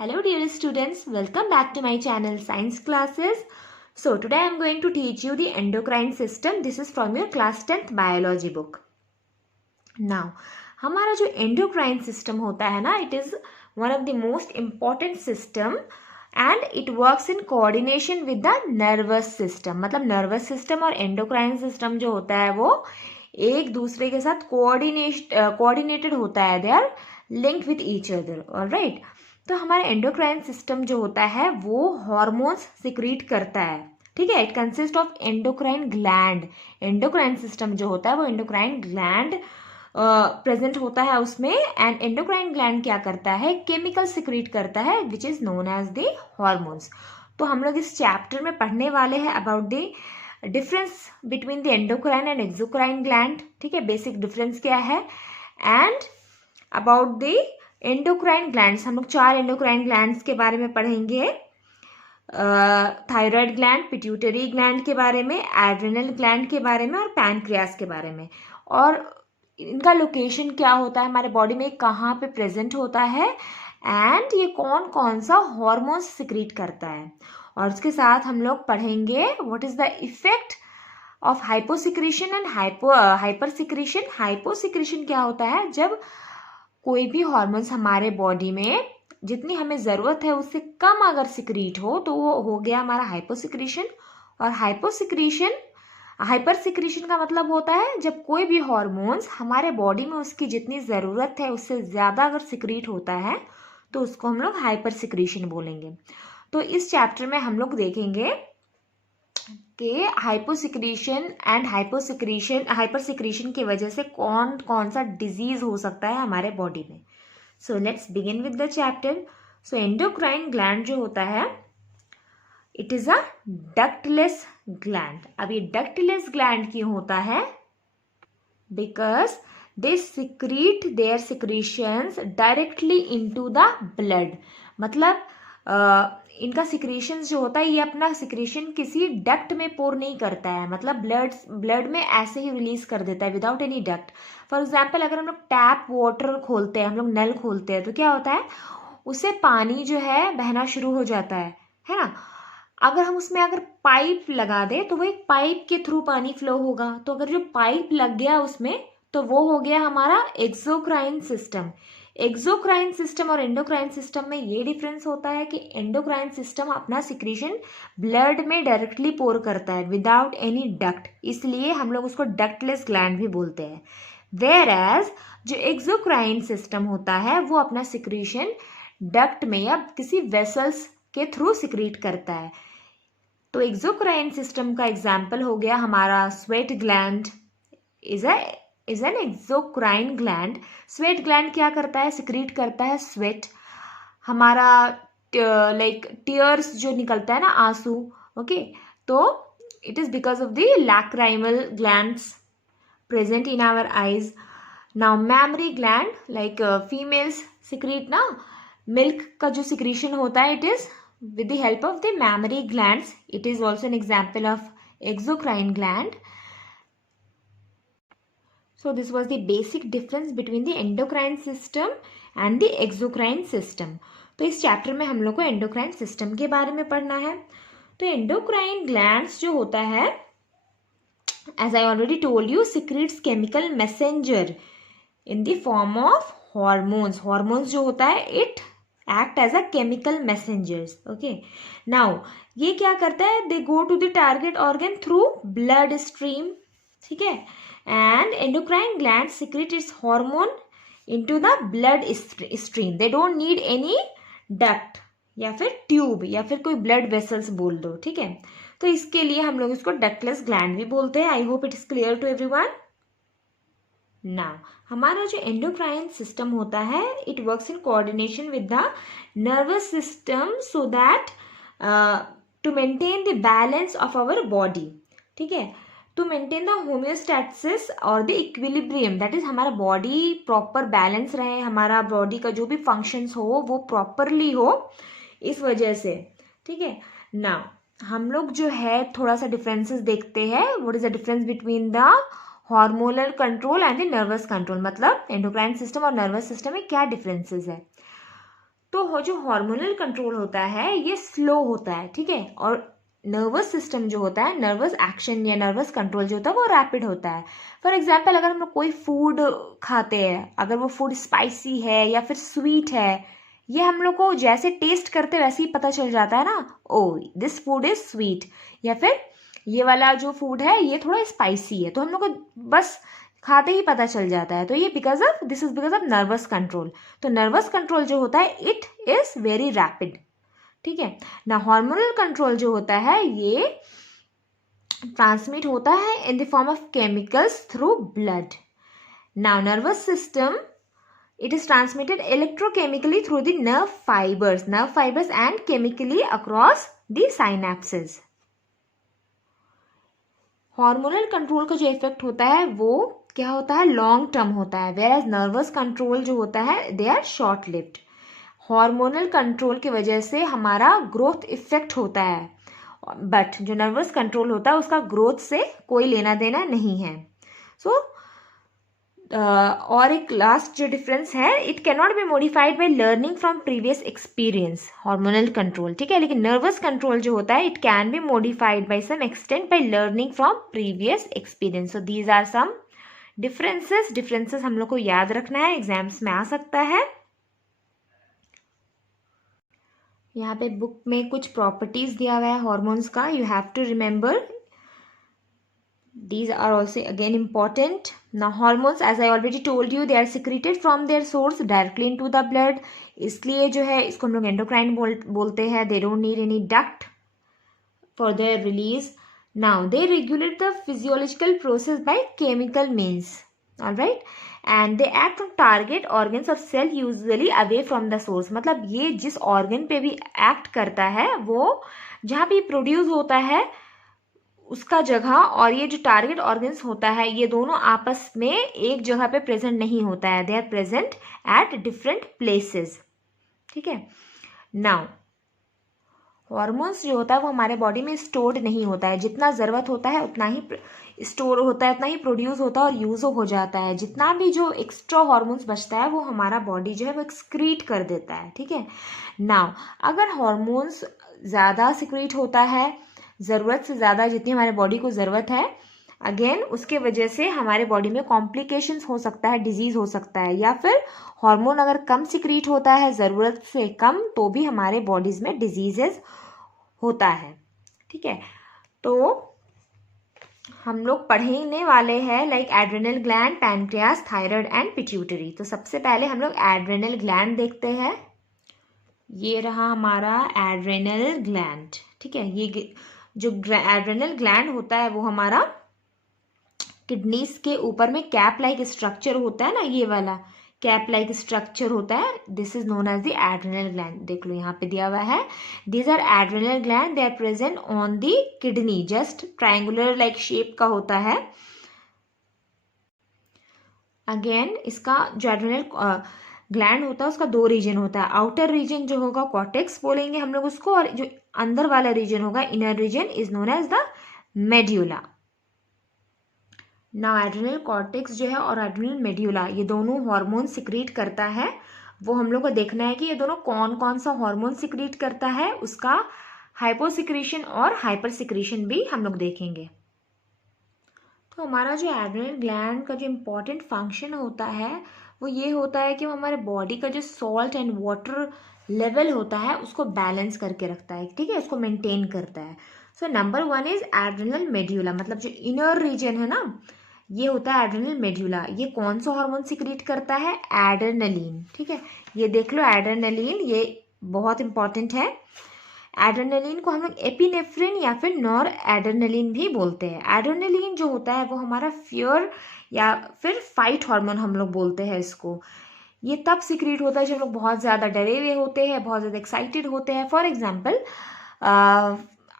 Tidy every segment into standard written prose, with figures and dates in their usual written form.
Hello dear students, welcome back to my channel Science Classes. So today I am going to teach you the endocrine system. This is from your class 10th biology book. Now, हमारा जो endocrine system होता है ना, it is one of the most important system and it works in coordination with the nervous system. मतलब nervous system और endocrine system जो होता है वो एक दूसरे के साथ coordinated होता है. They are linked with each other. Alright. तो हमारा एंडोक्राइन सिस्टम जो होता है वो हॉर्मोन्स सिक्रीट करता है. ठीक है. It consist of endocrine gland. Endocrine system जो होता है वो एंडोक्राइन ग्लैंड प्रेजेंट होता है उसमें. एंड एंडोक्राइन ग्लैंड क्या करता है, केमिकल सिक्रीट करता है which is known as the hormones. तो हम लोग इस चैप्टर में पढ़ने वाले हैं about the difference between the endocrine and exocrine gland. ठीक है. बेसिक डिफरेंस क्या है and about the endocrine glands. हम लोग 4 एंडोक्राइन ग्लैंड्स के बारे में पढ़ेंगे. थायराइड ग्लैंड, पिट्यूटरी ग्लैंड के बारे में, एड्रेनल ग्लैंड के बारे में और पैनक्रियास के बारे में. और इनका लोकेशन क्या होता है हमारे बॉडी में, कहाँ पे प्रेजेंट होता है एंड ये कौन कौन सा हॉर्मोन्स सिक्रीट करता है. और उसके साथ हम लोग पढ़ेंगे what is the effect of hyposecretion and hyper secretion. Hyposecretion क्या होता है, जब कोई भी हॉर्मोन्स हमारे बॉडी में जितनी हमें ज़रूरत है उससे कम अगर सिक्रीट हो तो वो हो गया हमारा हाइपोसिक्रीशन. और हाइपर सिक्रीशन का मतलब होता है जब कोई भी हॉर्मोन्स हमारे बॉडी में उसकी जितनी ज़रूरत है उससे ज़्यादा अगर सिक्रीट होता है तो उसको हम लोग हाइपर सिक्रीशन बोलेंगे. तो इस चैप्टर में हम लोग देखेंगे कि हाइपोसिक्रीशन एंड हाइपर सिक्रीशन की वजह से कौन कौन सा डिजीज हो सकता है हमारे बॉडी में. So let's begin with the chapter. So endocrine gland जो होता है it is a ductless gland. अब ये डक्टलेस ग्लैंड क्यों होता है, because they secrete their secretions directly into the blood. मतलब इनका सिक्रीशन जो होता है ये अपना सिक्रीशन किसी डक्ट में पोर नहीं करता है, मतलब ब्लड में ऐसे ही रिलीज कर देता है without any duct. For example अगर हम लोग टैप वाटर खोलते हैं, हम लोग नल खोलते हैं तो क्या होता है, उससे पानी जो है बहना शुरू हो जाता है ना. अगर हम उसमें अगर पाइप लगा दें तो वो एक पाइप के थ्रू पानी फ्लो होगा. तो अगर जो पाइप लग गया उसमें तो वो हो गया हमारा एक्सोक्राइन सिस्टम. एक्सोक्राइन सिस्टम और एंडोक्राइन सिस्टम में ये डिफरेंस होता है कि एंडोक्राइन सिस्टम अपना सिक्रीशन ब्लड में डायरेक्टली पोर करता है विदाउट एनी डक्ट, इसलिए हम लोग उसको डक्टलेस ग्लैंड भी बोलते हैं. वेयर एज जो एक्सोक्राइन सिस्टम होता है वो अपना सिक्रीशन डक्ट में या किसी वेसल्स के थ्रू सिक्रीट करता है. तो एक्सोक्राइन सिस्टम का एग्जाम्पल हो गया हमारा sweat gland is an exocrine gland. Sweat gland क्या करता है, सिक्रीट करता है स्वेट. हमारा लाइक टीयर्स जो निकलता है ना, आंसू. ओके. तो it is because of the lacrimal glands present in our eyes. Now mammary gland like females secrete ना, मिल्क का जो सिक्रीशन होता है it is with the help of the mammary glands. It is also an example of exocrine gland. So this was the basic difference between the endocrine system and the exocrine system. तो इस chapter में हम लोग को endocrine system के बारे में पढ़ना है. तो एंडोक्राइन ग्लैंड्स जो होता है as I already told you secretes chemical messenger in the form of hormones. Hormones जो होता है it act as a chemical messengers. Okay. Now ये क्या करता है, they go to the target organ through blood stream. ठीक है. And endocrine glands secrete its hormone into the blood stream. They don't need any duct या फिर tube या फिर कोई ब्लड वेसल्स बोल दो. ठीक है. तो इसके लिए हम लोग इसको डक्टलेस ग्लैंड भी बोलते हैं. I hope it is clear to everyone. Now हमारा जो एंडोक्राइन सिस्टम होता है it works in coordination with the nervous system so that to maintain the balance of our body. ठीक है. टू मेंटेन द होम्योस्टैसिस और the equilibrium, that is हमारा body proper balance रहे, हमारा बॉडी का जो भी फंक्शंस हो वो प्रॉपरली हो, इस वजह से. ठीक है. नाउ हम लोग जो है थोड़ा सा डिफरेंसेस देखते हैं. What is the difference between the hormonal control and the nervous control. मतलब एंडोक्राइन सिस्टम और नर्वस सिस्टम में क्या डिफरेंसेस है. तो जो हार्मोनल कंट्रोल होता है ये स्लो होता है, ठीक है, और नर्वस सिस्टम जो होता है, नर्वस एक्शन या नर्वस कंट्रोल जो होता है वो रैपिड होता है। फॉर एग्जाम्पल अगर हम लोग कोई फूड खाते हैं, अगर वो फूड स्पाइसी है या फिर स्वीट है, ये हम लोग को जैसे टेस्ट करते वैसे ही पता चल जाता है ना, ओ दिस फूड इज स्वीट, या फिर ये वाला जो फूड है ये थोड़ा स्पाइसी है, तो हम लोग को बस खाते ही पता चल जाता है। तो ये this is because of nervous control. तो नर्वस कंट्रोल जो होता है इट इज वेरी रैपिड, ठीक है ना। हार्मोनल कंट्रोल जो होता है ये ट्रांसमिट होता है in the form of chemicals through blood. Now nervous system, it is transmitted electrochemically through the nerve fibers and chemically across the synapses. Hormonal control का जो इफेक्ट होता है वो क्या होता है, लॉन्ग टर्म होता है, वेयर एज नर्वस कंट्रोल जो होता है they are short lived. Hormonal control की वजह से हमारा ग्रोथ इफेक्ट होता है, बट जो नर्वस कंट्रोल होता है उसका ग्रोथ से कोई लेना देना नहीं है। सो और एक लास्ट जो डिफरेंस है, it can not be modified by learning from previous experience, hormonal control, ठीक है। लेकिन नर्वस कंट्रोल जो होता है it can be modified by some extent by learning from previous experience. So these are some differences हम लोग को याद रखना है, एग्जाम्स में आ सकता है। यहाँ पे बुक में कुछ प्रॉपर्टीज दिया हुआ है हार्मोन्स का, you have to remember. These are also again important. Now hormones, as I already told you, they are secreted from their source directly into the blood. इसलिए जो है इसको हम लोग एंडोक्राइन बोलते हैं. They don't need any duct for their release. Now they regulate the physiological process by chemical means. All right, and they act on target organs of cell usually away from the source. मतलब ये जिस organ पे भी act करता है वो जहाँ भी produce होता है उसका जगह और ये जो टारगेट ऑर्गन्स होता है ये दोनों आपस में एक जगह पे प्रेजेंट नहीं होता है, they are present at different places, ठीक है। नाउ हॉर्मोन्स जो होता है वो हमारे बॉडी में स्टोर्ड नहीं होता है, जितना ज़रूरत होता है उतना ही स्टोर होता है, उतना ही प्रोड्यूस होता है और यूज हो जाता है। जितना भी जो एक्स्ट्रा हॉर्मोन्स बचता है वो हमारा बॉडी जो है वो एक्सक्रीट कर देता है, ठीक है। नाउ अगर हॉर्मोन्स ज़्यादा सिक्रीट होता है, ज़रूरत से ज़्यादा जितनी हमारे बॉडी को ज़रूरत है, अगेन उसके वजह से हमारे बॉडी में कॉम्प्लिकेशंस हो सकता है, डिजीज़ हो सकता है, या फिर हार्मोन अगर कम सिक्रीट होता है ज़रूरत से कम तो भी हमारे बॉडीज़ में डिजीजेस होता है, ठीक है। तो हम लोग पढ़ने वाले हैं like adrenal gland, pancreas, thyroid and pituitary. तो सबसे पहले हम लोग एड्रेनल ग्लैंड देखते हैं। ये रहा हमारा एड्रेनल ग्लैंड, ठीक है। ये जो एड्रेनल ग्लैंड होता है वो हमारा किडनीज के ऊपर में कैप लाइक स्ट्रक्चर होता है ना, ये वाला कैप लाइक स्ट्रक्चर होता है, this is known as the adrenal gland. देख लो यहाँ पे दिया हुआ है, these are adrenal gland, they are present on the kidney, just triangular like shape का होता है। अगेन इसका जो एड्रेनल ग्लैंड होता है उसका दो रीजन होता है, आउटर रीजन जो होगा कॉर्टेक्स बोलेंगे हम लोग उसको, और जो अंदर वाला रीजन होगा inner region is known as the medulla. Now adrenal cortex जो है और एड्रेनल मेड्यूला ये दोनों हार्मोन सिक्रीट करता है, वो हम लोग को देखना है कि ये दोनों कौन कौन सा हार्मोन सिक्रीट करता है, उसका हाइपोसिक्रीशन और हाइपर सिक्रीशन भी हम लोग देखेंगे। तो हमारा जो एड्रेनल ग्लैंड का जो इम्पोर्टेंट फंक्शन होता है वो ये होता है कि वो हमारे बॉडी का जो सॉल्ट एंड वाटर लेवल होता है उसको बैलेंस करके रखता है, ठीक है, उसको मेंटेन करता है। So number 1 is adrenal medulla, मतलब जो इनर रीजन है ना ये होता है एड्रेनल मेड्यूला। ये कौन सा हार्मोन सिक्रीट करता है, एड्रेनलिन, ठीक है। ये देख लो एड्रेनलिन, ये बहुत इंपॉर्टेंट है। एड्रेनलिन को हम लोग एपिनेफ्रिन या फिर नॉर एड्रेनलिन भी बोलते हैं। एड्रेनलिन जो होता है वो हमारा फियर या फिर फाइट हार्मोन हम लोग बोलते हैं इसको। ये तब सिक्रीट होता है जब लोग बहुत ज़्यादा डरे हुए होते हैं, बहुत ज़्यादा एक्साइटेड होते हैं। फॉर एग्जाम्पल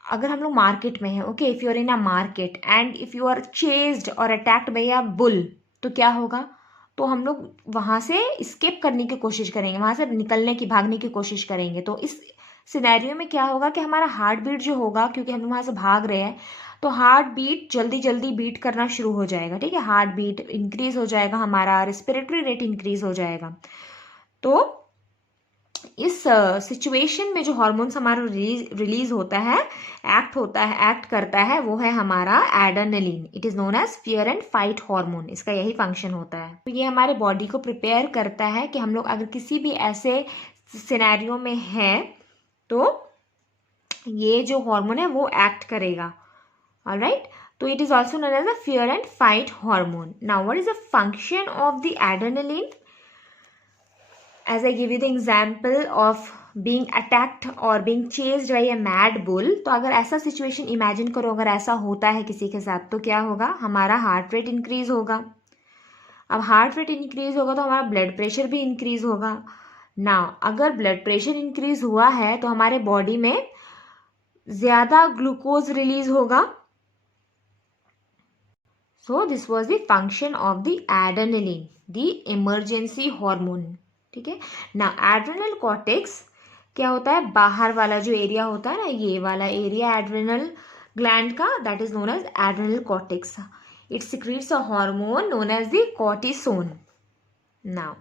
अगर हम लोग मार्केट में हैं, okay, if you are in a market and if you are chased और अटैक्ड बाय अ बुल, तो क्या होगा, तो हम लोग वहाँ से स्केप करने की कोशिश करेंगे, वहाँ से निकलने की, भागने की कोशिश करेंगे। तो इस सिनेरियो में क्या होगा कि हमारा हार्ट बीट जो होगा, क्योंकि हम वहाँ से भाग रहे हैं, तो हार्ट बीट जल्दी जल्दी बीट करना शुरू हो जाएगा, ठीक है, हार्ट बीट इंक्रीज हो जाएगा, हमारा रेस्पिरेटरी रेट इंक्रीज हो जाएगा। तो इस सिचुएशन में जो हॉर्मोन्स हमारा रिलीज होता है, एक्ट करता है, वो है हमारा adrenaline. It is known as fear and fight hormone. इसका यही फंक्शन होता है. तो ये हमारे बॉडी को प्रिपेयर करता है कि हम लोग अगर किसी भी ऐसे सिनेरियो में हैं तो ये जो हार्मोन है वो एक्ट करेगा. ऑलराइट, तो it is also known as a fear and fight hormone. Now what is the function of the adrenaline? As I give you the example of being attacked or being chased by a mad bull, तो अगर ऐसा situation imagine करो, अगर ऐसा होता है किसी के साथ, तो क्या होगा, हमारा हार्ट रेट इंक्रीज होगा. अब हार्ट रेट इंक्रीज होगा तो हमारा ब्लड प्रेशर भी इंक्रीज होगा. ना अगर ब्लड प्रेशर इंक्रीज हुआ है तो हमारे बॉडी में ज़्यादा ग्लूकोज रिलीज होगा. So this was the function of the adrenaline, the emergency hormone. ठीक है ना. एड्रेनल कॉर्टेक्स क्या होता है, बाहर वाला जो एरिया होता है ना, ये वाला एरिया एड्रेनल ग्लैंड का, that is known as adrenal cortex. It secretes a hormone known as the cortisone. Now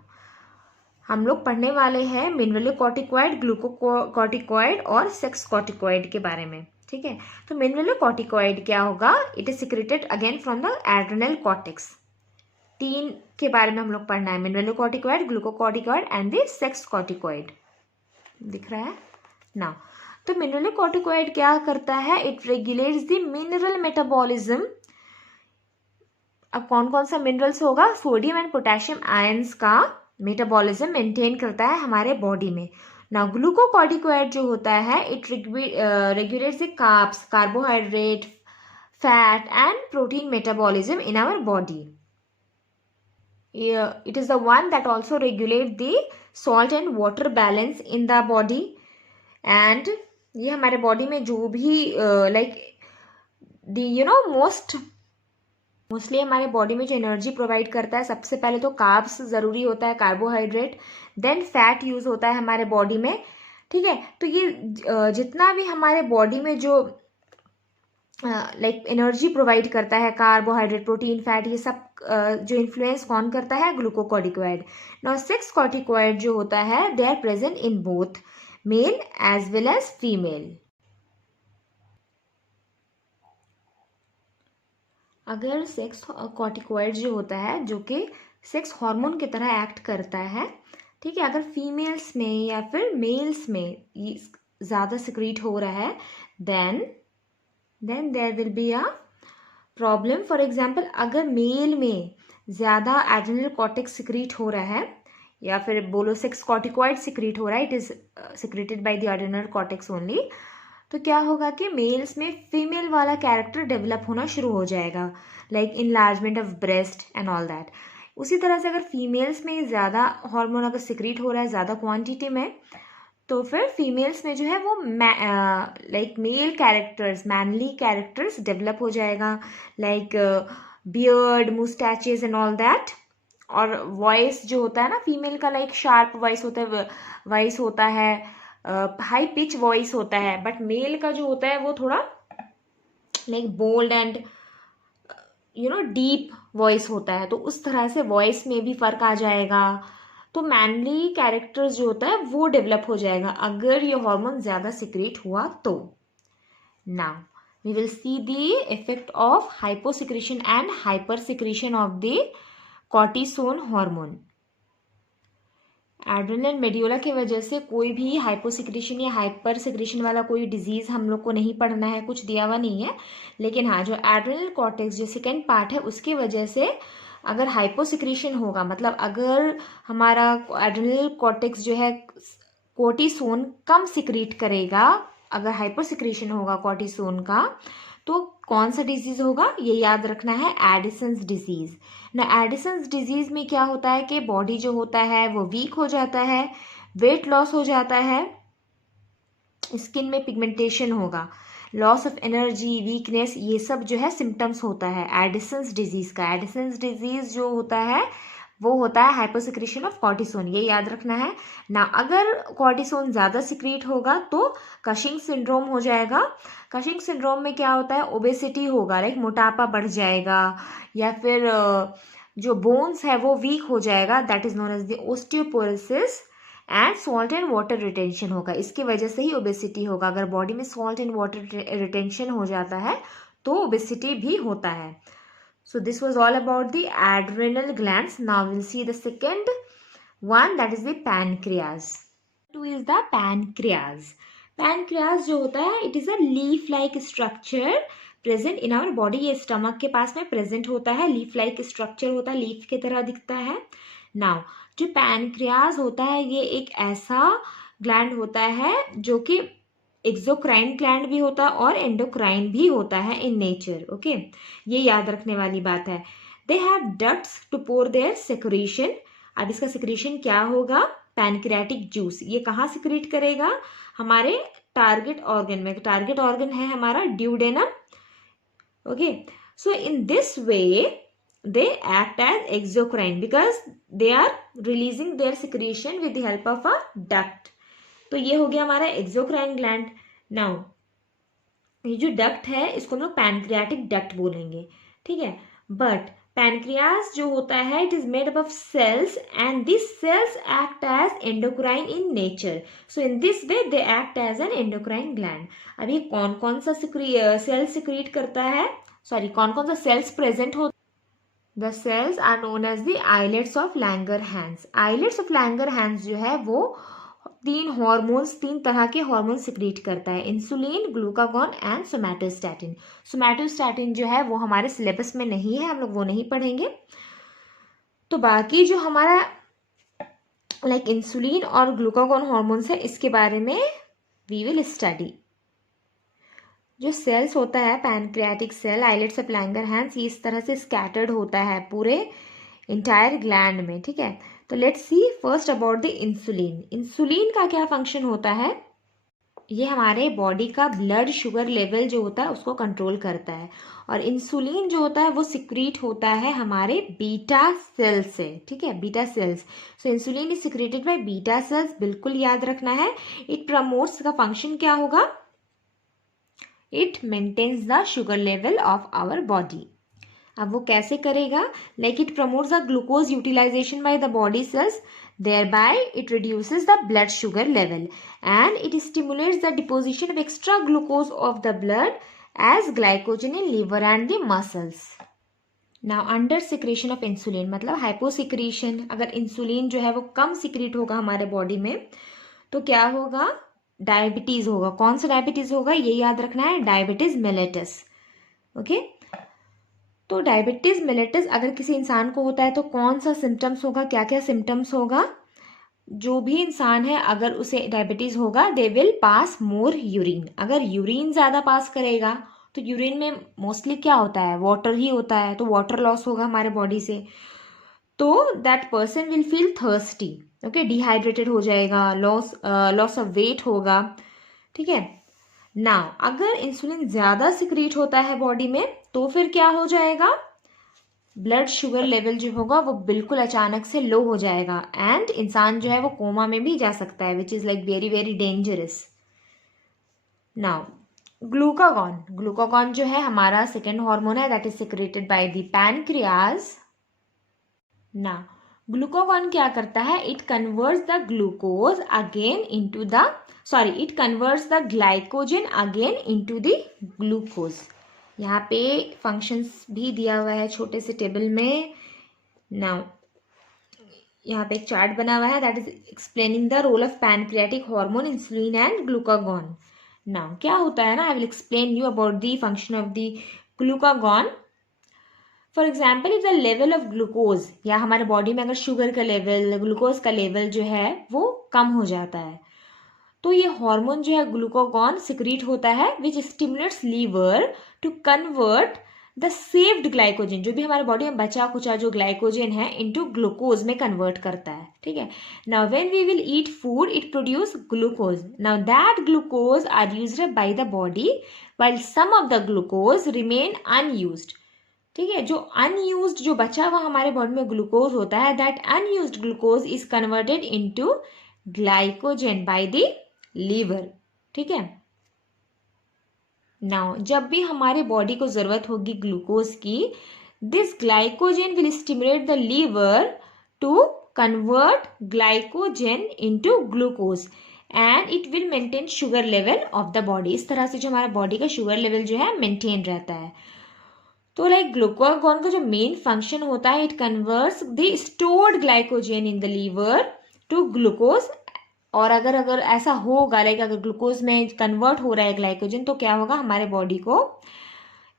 हम लोग पढ़ने वाले हैं मिनरलोकॉर्टिकॉइड, ग्लूकोकॉर्टिकॉइड और सेक्स कॉर्टिकॉइड के बारे में. ठीक है, तो मिनरलोकॉर्टिकॉइड क्या होगा, it is secreted again from the adrenal cortex. 3 के बारे में हम लोग पढ़ना है, mineralocorticoid, glucocorticoid and the sex corticoid. दिख रहा है ना. तो मिनरलोकॉर्टिकॉइड क्या करता है, it regulates the mineral metabolism. अब कौन कौन सा मिनरल्स होगा, सोडियम एंड पोटेशियम आयंस का मेटाबॉलिज्म मेंटेन करता है हमारे बॉडी में. नाउ ग्लूकोकॉर्टिकॉइड जो होता है, it regulates the carbs, carbohydrate, fat and protein metabolism in our body. It is the one that also regulate the salt and water balance in the body. And ये हमारे body में जो भी like the mostly हमारे body में जो energy provide करता है, सबसे पहले तो कार्ब्स ज़रूरी होता है, कार्बोहाइड्रेट, देन फैट यूज़ होता है हमारे बॉडी में. ठीक है, तो ये जितना भी हमारे बॉडी में जो एनर्जी प्रोवाइड करता है, कार्बोहाइड्रेट, प्रोटीन, फैट, ये सब जो इन्फ्लुएंस कौन करता है, ग्लूकोकॉर्टिकॉइड. नाउ सेक्स कॉर्टिकॉइड जो होता है, they are present in both male as well as female. अगर सेक्स कॉर्टिकॉइड जो होता है, जो कि सेक्स हार्मोन की तरह एक्ट करता है, ठीक है, अगर फीमेल्स में या फिर मेल्स में ये ज़्यादा सिक्रीट हो रहा है, then there will be a problem. For example, अगर मेल में ज़्यादा एड्रेनल कॉर्टेक्स सिक्रीट हो रहा है, या फिर बोलो सेक्स कॉर्टिकॉइड सिक्रीट हो रहा है, it is secreted by the adrenal cortex only, तो क्या होगा कि मेल्स में फीमेल वाला कैरेक्टर डेवलप होना शुरू हो जाएगा, like enlargement of breast and all that. उसी तरह से अगर फीमेल्स में ज़्यादा हार्मोन अगर सिक्रीट हो रहा है ज़्यादा क्वांटिटी में, तो फिर फीमेल्स में जो है वो male characters, manly characters develop हो जाएगा, like beard, moustaches and all that. और वॉइस जो होता है ना फीमेल का, लाइक शार्प वॉइस होता है, हाई पिच वॉइस होता है, बट मेल का जो होता है वो थोड़ा like bold and deep voice होता है. तो उस तरह से वॉइस में भी फर्क आ जाएगा. तो मैनली कैरेक्टर्स जो होता है वो डेवलप हो जाएगा अगर ये हार्मोन ज़्यादा सिक्रेट हुआ तो. Now we will see the effect of hyposecretion and hyper secretion of the cortisone hormone. Adrenal medulla की वजह से कोई भी हाइपोसिक्रेशन या हाइपर सिक्रेशन वाला कोई डिजीज़ हम लोग को नहीं पढ़ना है, कुछ दिया हुआ नहीं है. लेकिन हाँ, जो एड्रेनल कॉर्टेक्स जो सेकेंड पार्ट है, उसकी वजह से अगर हाइपोसिक्रेशन होगा, मतलब अगर हमारा एड्रेनल कॉर्टेक्स जो है कॉर्टिसोन कम सिक्रीट करेगा, अगर हाइपोसिक्रेशन होगा कॉर्टिसोन का, तो कौन सा डिजीज़ होगा, ये याद रखना है, एडिसन्स डिजीज़. ना एडिसन्स डिजीज़ में क्या होता है कि बॉडी जो होता है वो वीक हो जाता है, वेट लॉस हो जाता है, स्किन में पिगमेंटेशन होगा, लॉस ऑफ एनर्जी, वीकनेस, ये सब जो है सिम्टम्स होता है एडिसन्स डिजीज़ का. एडिसन्स डिजीज़ जो होता है वो होता है हाइपोसिक्रेशन ऑफ कॉर्टिसोन, ये याद रखना है ना. अगर कॉर्टिसोन ज़्यादा सिक्रीट होगा तो कशिंग सिंड्रोम हो जाएगा. कशिंग सिंड्रोम में क्या होता है, ओबेसिटी होगा, लाइक मोटापा बढ़ जाएगा, या फिर जो बोन्स है वो वीक हो जाएगा, that is known as the osteoporosis. And salt and water retention होगा, इसकी वजह से ही ओबेसिटी होगा। अगर बॉडी में सॉल्ट एंड वाटर रिटेंशन हो जाता है तो ओबेसिटी भी होता है। So this was all about the adrenal glands. Now we'll see the second one, that is the pancreas. Two is the pancreas. Pancreas जो होता है, it is a leaf-like structure present in our body. ये stomach के पास में present होता है, leaf-like structure होता है, लीफ की तरह दिखता है। Now जो pancreas होता है ये एक ऐसा ग्लैंड होता है जो कि एक्सोक्राइन ग्लैंड भी होता है और एंडोक्राइन भी होता है इन नेचर। ओके, ये याद रखने वाली बात है। They have ducts to pour their secretion. अब इसका सेक्रेशन क्या होगा? Pancreatic juice. ये कहाँ सिक्रीट करेगा? हमारे टारगेट ऑर्गन में। टारगेट ऑर्गन है हमारा duodenum. Okay, so in this way they act as exocrine because they are releasing their secretion with the help of a duct. तो ये हो गया हमारा एक्सोक्राइन ग्लैंड। नाउ ये जो डक्ट है इसको हम लोग पैनक्रियाटिक डक्ट बोलेंगे, ठीक है। बट पैनक्रियास जो होता है it is made up of cells and this cells act as endocrine in nature. So in this way they act as an endocrine gland. अब ये कौन कौन सा सेल सिक्रीट करता है, सॉरी कौन कौन सा सेल्स प्रेजेंट होता है? The cells are known as the islets of Langerhans. Islets of Langerhans जो है वो तीन तरह के हॉर्मोन सिक्रीट करता है, insulin, glucagon and somatostatin. Somatostatin जो है वो हमारे सिलेबस में नहीं है, हम लोग वो नहीं पढ़ेंगे। तो बाकी जो हमारा लाइक इंसुलिन और ग्लूकागॉन हॉर्मोन्स है इसके बारे में वी विल स्टडी। जो सेल्स होता है pancreatic cell, islets of Langerhans, ये इस तरह से स्कैटर्ड होता है पूरे इंटायर ग्लैंड में, ठीक है। तो let's see first about the insulin. Insulin का क्या फंक्शन होता है? ये हमारे बॉडी का ब्लड शुगर लेवल जो होता है उसको कंट्रोल करता है। और इंसुलिन जो होता है वो सिक्रीट होता है हमारे बीटा सेल्स से, ठीक है, beta cells. So insulin is secreted by beta cells, बिल्कुल याद रखना है। इट प्रमोट्स का फंक्शन क्या होगा? It maintains the sugar level of our body. अब वो कैसे करेगा? Like it promotes the glucose utilization by the body cells, thereby it reduces the blood sugar level and it stimulates the deposition of extra glucose of the blood as glycogen in liver and the muscles. Now under secretion of insulin मतलब hyposecretion, अगर insulin जो है वो कम secrete होगा हमारे body में तो क्या होगा? डायबिटीज होगा। कौन सा डायबिटीज होगा ये याद रखना है, डायबिटीज मेलिटस। ओके, तो डायबिटीज मेलिटस अगर किसी इंसान को होता है तो कौन सा सिम्टम्स होगा, क्या क्या सिम्टम्स होगा? जो भी इंसान है अगर उसे डायबिटीज होगा they will pass more urine. अगर यूरिन ज्यादा पास करेगा तो यूरिन में मोस्टली क्या होता है? वाटर ही होता है, तो वाटर लॉस होगा हमारे बॉडी से, तो that person will feel thirsty. Okay, dehydrated हो जाएगा, लॉस ऑफ वेट होगा, ठीक है। नाउ अगर इंसुलिन ज्यादा सिक्रीट होता है बॉडी में तो फिर क्या हो जाएगा? ब्लड शुगर लेवल जो होगा वो बिल्कुल अचानक से लो हो जाएगा एंड इंसान जो है वो कोमा में भी जा सकता है, which is like very very dangerous. Now glucagon, glucagon जो है हमारा सेकेंड हार्मोन है that is secreted by the pancreas. Now glucagon क्या करता है? It converts the glucose again into the it converts the glycogen again into the glucose. यहाँ पे functions भी दिया हुआ है छोटे से टेबल में। नाउ यहाँ पे एक चार्ट बना हुआ है that is explaining the role of pancreatic hormone insulin and glucagon. Now क्या होता है ना, I will explain you about the function of the glucagon. For example if the level of glucose, या हमारे बॉडी में अगर शुगर का level, glucose का लेवल जो है वो कम हो जाता है तो ये हार्मोन जो है ग्लूकागॉन सिक्रीट होता है which stimulates liver to convert the saved glycogen, जो भी हमारे बॉडी में बचा कुचा जो ग्लाइकोजन है इनटू ग्लूकोज में कन्वर्ट करता है, ठीक है। Now when we will eat food it produce glucose. Now that glucose are used by the body while some of the glucose remain unused, ठीक है। जो अनयूज्ड जो बचा हुआ हमारे बॉडी में ग्लूकोज होता है that unused glucose is converted into glycogen by the liver, ठीक है। नाउ जब भी हमारे बॉडी को जरूरत होगी ग्लूकोज की, this glycogen will stimulate the liver to convert glycogen into glucose and it will maintain sugar level of the body. इस तरह से जो हमारा बॉडी का शुगर लेवल जो है मेंटेन रहता है. तो लाइक ग्लूकागॉन का जो मेन फंक्शन होता है, it converts the stored glycogen in the liver to glucose. और अगर ऐसा होगा, लाइक अगर ग्लूकोज में कन्वर्ट हो रहा है ग्लाइकोजन, तो क्या होगा, हमारे बॉडी को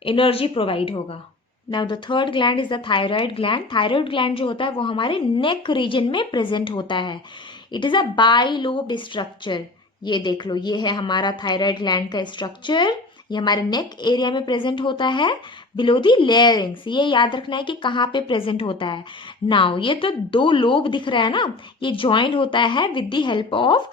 एनर्जी प्रोवाइड होगा. Now the third gland is the thyroid gland. Thyroid gland जो होता है वो हमारे नेक रीजन में प्रेजेंट होता है. It is a bilobed structure. ये देख लो, ये है हमारा थायराइड ग्लैंड का स्ट्रक्चर. ये हमारे नेक एरिया में प्रेजेंट होता है, बिलो दी लेयरिंग्स. ये याद रखना है कि कहाँ पे प्रेजेंट होता है. नाउ ये तो 2 लोब दिख रहा है ना, ये ज्वाइंट होता है with the help of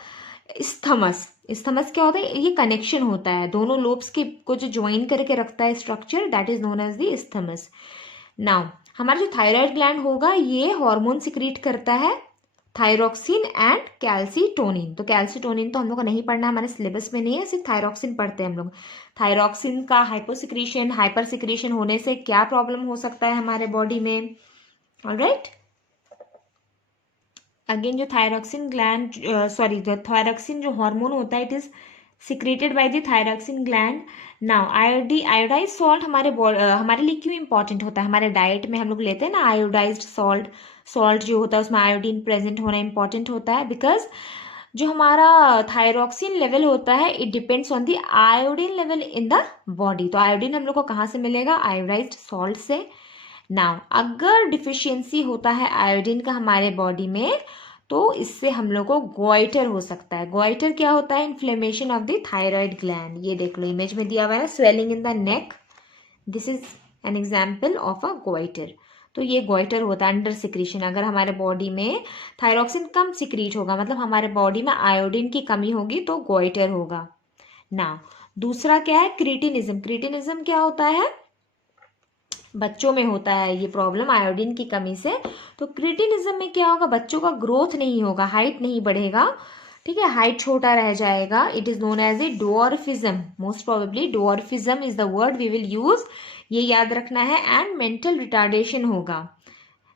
isthmus. Isthmus क्या होता है, ये कनेक्शन होता है दोनों लोब्स के को जो ज्वाइन करके रखता है structure, that is known as the thymus. Now हमारा जो थायराइड ग्लैंड होगा ये हार्मोन सिक्रीट करता है, थायरोक्सिन एंड कैल्सीटोनिन. तो कैल्सीटोनिन तो हम लोग को नहीं पढ़ना, हमारे सिलेबस में नहीं है, सिर्फ थायरोक्सिन पढ़ते हैं हम लोग. थायरोक्सिन का हाइपोसिक्रीशन, हाइपर सिक्रीशन होने से क्या प्रॉब्लम हो सकता है हमारे बॉडी में. ऑलराइट, अगेन जो थायरोक्सिन ग्लैंड जो थायरोक्सिन जो हार्मोन होता है, it is secreted by the thyroxine gland. Now iodise salt हमारे लिए क्यों इंपॉर्टेंट होता है. हमारे डाइट में हम लोग लेते हैं ना आयोडाइज्ड सॉल्ट जो होता है उसमें आयोडीन प्रेजेंट होना इंपॉर्टेंट होता है, बिकॉज जो हमारा थायरोक्सिन लेवल होता है it depends on the iodine level in the body. तो आयोडीन हम लोग को कहाँ से मिलेगा, आयोडाइज्ड सॉल्ट से. नाउ अगर डिफिशियंसी होता है आयोडीन का हमारे बॉडी में, तो इससे हम लोग को गोइटर हो सकता है. गोइटर क्या होता है, inflammation of the thyroid gland. ये देख लो, इमेज में दिया हुआ है, swelling in the neck. This is an example of a goitre. तो ये गोइटर होता है अंडर सिक्रीशन. अगर हमारे बॉडी में थायरोक्सिन कम सिक्रीट होगा, मतलब हमारे बॉडी में आयोडीन की कमी होगी, तो गोइटर होगा. ना दूसरा क्या है, क्रिटिनिज्म. क्रिटिनिज्म क्या होता है, बच्चों में होता है ये प्रॉब्लम आयोडीन की कमी से. तो क्रिटिनिज्म में क्या होगा, बच्चों का ग्रोथ नहीं होगा, हाइट नहीं बढ़ेगा, ठीक है, हाइट छोटा रह जाएगा. It is known as a dwarfism. Most probably dwarfism is the word we will use, ये याद रखना है. एंड मेंटल रिटार्डेशन होगा.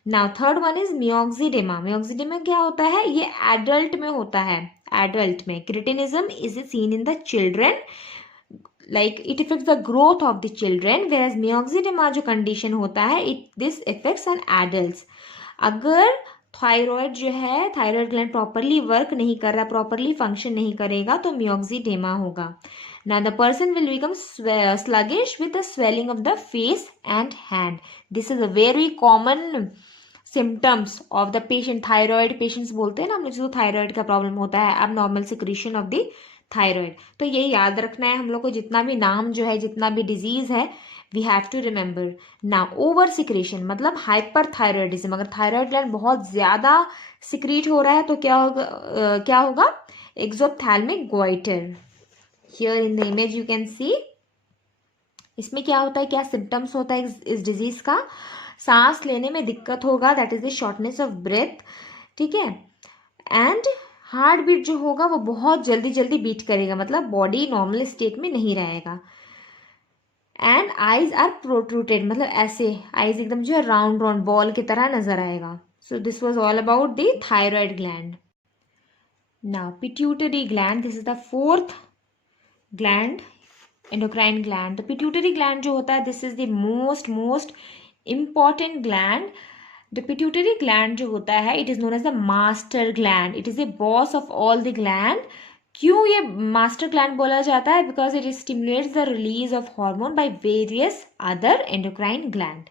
Now third one is myxedema. Myxedema क्या होता है, ये एडल्ट में होता है. एडल्ट में cretinism is seen in the children, like it affects the growth of the children, whereas myxedema जो condition होता है this affects on adults. अगर थायराइड जो है, थायराइड ग्लैंड प्रॉपरली वर्क नहीं कर रहा, प्रॉपरली फंक्शन नहीं करेगा, तो myxedema होगा. Now the person will become sluggish with the swelling of the face and hand. This is a very common symptoms of the patient. Thyroid patients बोलते हैं ना हम लोग, जो थायराइड का प्रॉब्लम होता है, abnormal secretion of the thyroid. तो ये याद रखना है हम लोग को, जितना भी नाम जो है, जितना भी डिजीज है, we have to remember. Now over secretion मतलब हाइपर थायराइडिज्म. अगर थायराइड ग्लैंड बहुत ज्यादा सिक्रीट हो रहा है तो क्या होगा, exophthalmic goitre. Here in the image you can see, इसमें क्या होता है, क्या सिम्टम्स होता है इस डिजीज का. सांस लेने में दिक्कत होगा, that is the shortness of breath, ठीक है. एंड हार्ट बीट जो होगा वो बहुत जल्दी जल्दी बीट करेगा, मतलब बॉडी नॉर्मल स्टेट में नहीं रहेगा. एंड आईज आर प्रोट्रूटेड, मतलब ऐसे आईज एकदम जो है राउंड राउंड बॉल की तरह नजर आएगा. So this was all about the thyroid gland. Now pituitary gland, this is the fourth gland, endocrine gland. The pituitary gland जो होता है, this is the most important gland. The pituitary gland जो होता है, it is known as the master gland. It is the boss of all the gland. क्यों ये master gland बोला जाता है, because it stimulates the release of hormone by various other endocrine gland.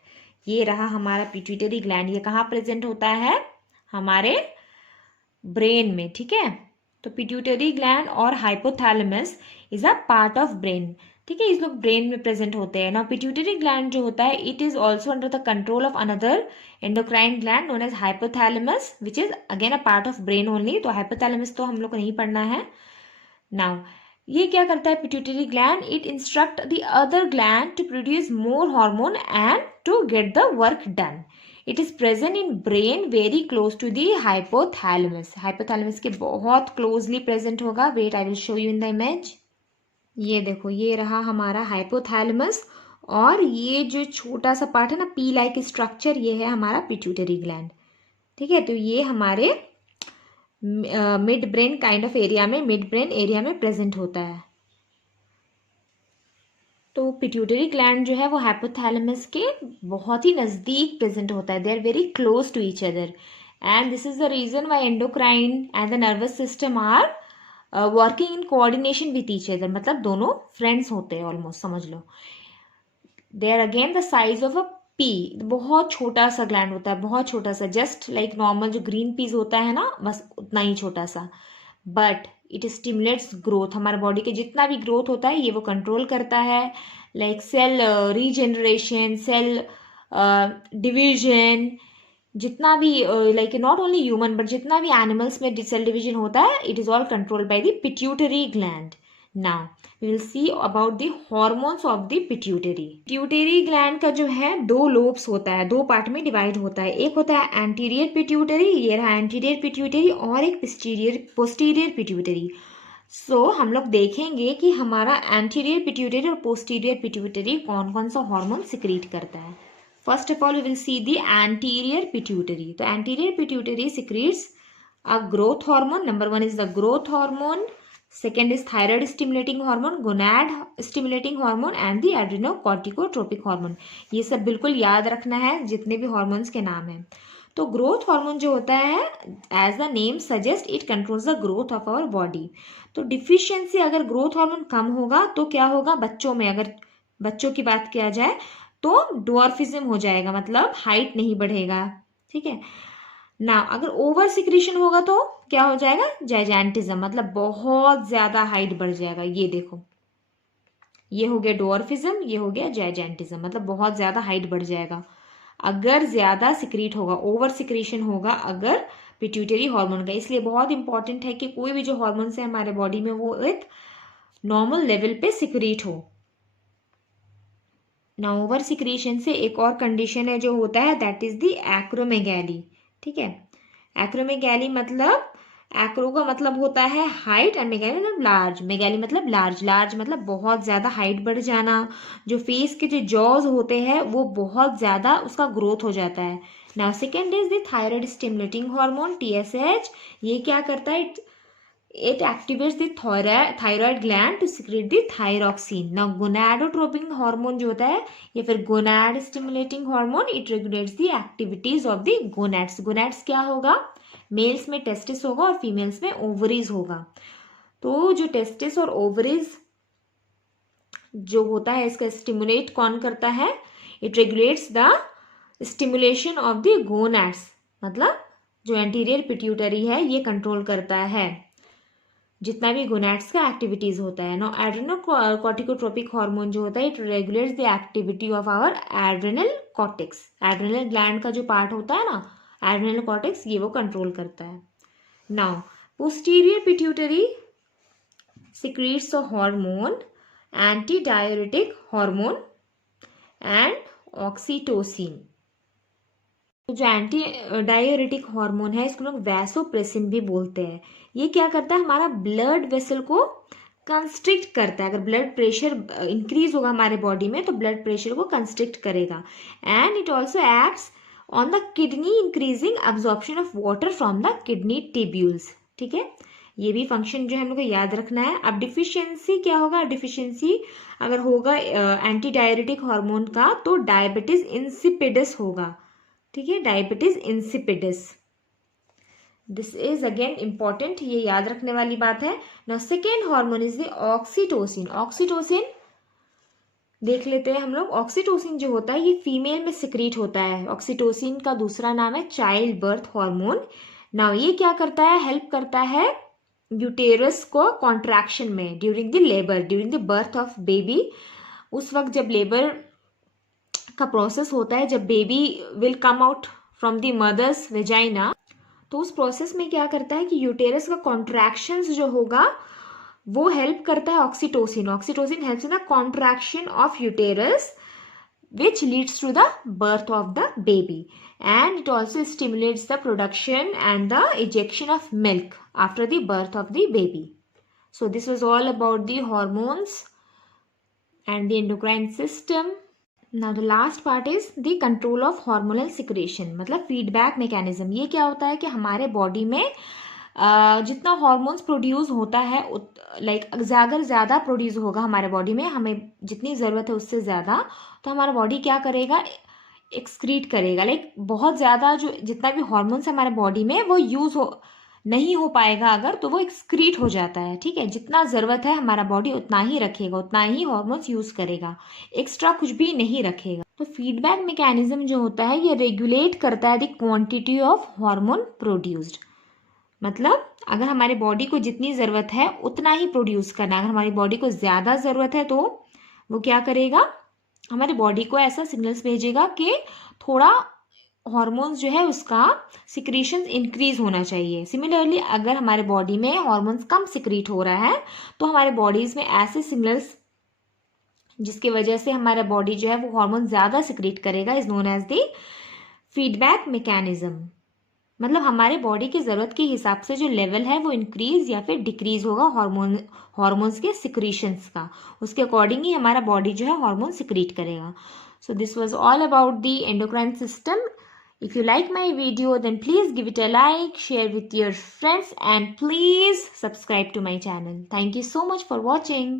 ये रहा हमारा pituitary gland. ये कहाँ प्रेजेंट होता है, हमारे ब्रेन में, ठीक है. तो pituitary gland और hypothalamus is a part of brain, ठीक है, इस लोग ब्रेन में प्रेजेंट होते हैं. नाउ पिट्यूटरी ग्लैंड जो होता है, it is also under the control of another endocrine gland known as hypothalamus, which is again a part of brain only. तो हाइपोथैलेमस तो हम लोग को नहीं पढ़ना है. नाउ ये क्या करता है pituitary gland, it instruct the other gland to produce more hormone and to get the work done. It is present in brain very close to the hypothalamus. Hypothalamus के बहुत क्लोजली प्रेजेंट होगा. Wait, I will show you in the image. ये देखो, ये रहा हमारा hypothalamus, और ये जो छोटा सा पार्ट है ना, पी लाइक स्ट्रक्चर, ये है हमारा पिट्यूटरी ग्लैंड. ठीक है, तो ये हमारे mid brain kind of area में, मिड ब्रेन एरिया में प्रेजेंट होता है। तो पिट्यूटरी ग्लैंड जो है वो हाइपोथैलेमस के बहुत ही नज़दीक प्रेजेंट होता है। They are very close to each other and this is the reason why endocrine and the nervous system are working in coordination with each other, मतलब दोनों फ्रेंड्स होते हैं ऑलमोस्ट, समझ लो। They are again the size of a pea, बहुत छोटा सा gland होता है, बहुत छोटा सा, जस्ट लाइक नॉर्मल जो ग्रीन पीस होता है ना, बस उतना ही छोटा सा। बट इट स्टिमुलेट्स ग्रोथ, हमारे बॉडी के जितना भी ग्रोथ होता है ये वो कंट्रोल करता है, like cell regeneration, cell division, जितना भी like not only human but जितना भी एनिमल्स में सेल डिवीजन होता है, it is all controlled by the pituitary gland. Now we will see about the hormones of the pituitary. Pituitary gland का जो है दो लोब्स होता है, दो पार्ट में डिवाइड होता है। एक होता है एंटीरियर पिट्यूटरी, ये रहा एंटीरियर पिट्यूटरी, और एक पोस्टीरियर पिट्यूटरी। सो हम लोग देखेंगे कि हमारा एंटीरियर पिट्यूटरी और पोस्टीरियर पिट्यूटरी कौन कौन सा हार्मोन सिक्रीट करता है। First of all we will see the anterior pituitary. तो anterior pituitary secretes a growth hormone. Number one is the growth hormone, second is thyroid stimulating hormone, gonad stimulating hormone and the adrenocorticotropic hormone. ये सब बिल्कुल याद रखना है जितने भी hormones के नाम हैं। तो ग्रोथ हार्मोन जो होता है, as the name suggest, it controls the growth of our body. तो डिफिशियंसी, अगर ग्रोथ हार्मोन कम होगा तो क्या होगा बच्चों में, अगर बच्चों की बात किया जाए तो डॉर्फिज्म हो जाएगा, मतलब हाइट नहीं बढ़ेगा। ठीक है ना, अगर ओवर सिक्रीशन होगा तो क्या हो जाएगा, जाइजेंटिज्म, मतलब बहुत ज्यादा हाइट बढ़ जाएगा। ये देखो, ये हो गया डॉर्फिज्म, ये हो गया जाइजेंटिज्म, मतलब बहुत ज्यादा हाइट बढ़ जाएगा अगर ज्यादा सिक्रीट होगा, ओवर सिक्रीशन होगा अगर पिट्यूटरी हार्मोन का। इसलिए बहुत इंपॉर्टेंट है कि कोई भी जो हार्मोन है हमारे बॉडी में वो एक नॉर्मल लेवल पे सिक्रीट हो ना। ओवर सिक्रीशन से एक और कंडीशन है जो होता है, दैट इज द एक्रोमेगैली। ठीक है, एक्रोमेगैली मतलब, एक्रो का मतलब होता है हाइट एंड मेगैली मतलब लार्ज। मेगैली मतलब लार्ज, लार्ज मतलब बहुत ज्यादा हाइट बढ़ जाना। जो फेस के जो जॉज होते हैं वो बहुत ज्यादा उसका ग्रोथ हो जाता है। Now second is the thyroid stimulating hormone, TSH। ये क्या करता है, it activates the thyroid gland to secrete the thyroxine. Now gonadotropin hormone जो होता है या फिर gonad stimulating hormone, it regulates the activities of the gonads. gonads क्या होगा, मेल्स में टेस्टिस होगा और फीमेल्स में ओवरीज होगा। तो जो टेस्टिस और ओवरीज जो होता है इसका स्टिमुलेट कौन करता है, it regulates the stimulation of the gonads, मतलब जो एंटीरियर पिट्यूटरी है ये कंट्रोल करता है जितना भी गोनाड्स का एक्टिविटीज होता है। नो एड्रेनोकॉर्टिकोट्रोपिक हार्मोन जो होता है, it regulates the activity of our adrenal cortex. Adrenal gland का जो पार्ट होता है ना, एड्रेनल कॉर्टेक्स, ये वो कंट्रोल करता है। Now posterior pituitary secretes a hormone, anti diuretic hormone and oxytocin. जो एंटी डायरेटिक हार्मोन है इसको लोग वैसोप्रेसिन भी बोलते हैं। ये क्या करता है, हमारा ब्लड वेसल को कंस्ट्रिक्ट करता है। अगर ब्लड प्रेशर इंक्रीज होगा हमारे बॉडी में तो ब्लड प्रेशर को कंस्ट्रिक्ट करेगा। And it also acts on the kidney, increasing absorption of water from the kidney tubules. ठीक है, ये भी फंक्शन जो है हम लोग को याद रखना है। अब डिफिशियंसी क्या होगा, डिफिशियंसी अगर होगा एंटी डायरेटिक हार्मोन का तो डायबिटीज इंसिपिडस होगा। ठीक है, diabetes insipidus, this is again important, ये याद रखने वाली बात है। Now second hormone is the oxytocin. Oxytocin देख लेते हैं हम लोग। ऑक्सीटोसिन जो होता है ये फीमेल में सिक्रीट होता है। ऑक्सीटोसिन का दूसरा नाम है चाइल्ड बर्थ हार्मोन। नाउ ये क्या करता है, हेल्प करता है यूटेरस को कॉन्ट्रैक्शन में during the labour, during the birth of baby. उस वक्त जब लेबर का प्रोसेस होता है, जब baby will come out from the mother's vagina, तो उस प्रोसेस में क्या करता है कि यूटेरस का कॉन्ट्रैक्शंस जो होगा वो हेल्प करता है oxytocin. Oxytocin helps in the contraction of uterus which leads to the birth of the baby, and it also stimulates the production and the ejection of milk after the birth of the baby. So this was all about the hormones and the endocrine system. Now the last part is the control of hormonal secretion, मतलब feedback mechanism. ये क्या होता है कि हमारे body में जितना hormones produce होता है लाइक अगर ज़्यादा प्रोड्यूस होगा हमारे बॉडी में, हमें जितनी ज़रूरत है उससे ज़्यादा, तो हमारा बॉडी क्या करेगा, एक्सक्रीट करेगा। लाइक बहुत ज़्यादा जो जितना भी हॉर्मोन्स है हमारे बॉडी में वो नहीं हो पाएगा अगर, तो वो एक्सक्रीट हो जाता है। ठीक है, जितना ज़रूरत है हमारा बॉडी उतना ही रखेगा, उतना ही हॉर्मोन्स यूज़ करेगा, एक्स्ट्रा कुछ भी नहीं रखेगा। तो फीडबैक मैकेनिज्म जो होता है ये रेगुलेट करता है the quantity of hormone produced, मतलब अगर हमारे बॉडी को जितनी ज़रूरत है उतना ही प्रोड्यूस करना। अगर हमारी बॉडी को ज़्यादा ज़रूरत है तो वो क्या करेगा, हमारी बॉडी को ऐसा सिग्नल्स भेजेगा कि थोड़ा हॉर्मोन्स जो है उसका सिक्रीशंस इंक्रीज होना चाहिए। सिमिलरली अगर हमारे बॉडी में हॉर्मोन्स कम सिक्रीट हो रहा है तो हमारे बॉडीज में ऐसे सिग्नल्स जिसकी वजह से हमारा बॉडी जो है वो हॉर्मोन ज़्यादा सिक्रीट करेगा is known as the feedback mechanism. मतलब हमारे बॉडी की ज़रूरत के हिसाब से जो लेवल है वो इंक्रीज या फिर डिक्रीज होगा हॉर्मोन्स के सिक्रीशंस का, उसके अकॉर्डिंग ही हमारा बॉडी जो है हार्मोन सिक्रीट करेगा। So this was all about the endocrine system. If you like my video, then please give it a like, share with your friends, and please subscribe to my channel. Thank you so much for watching.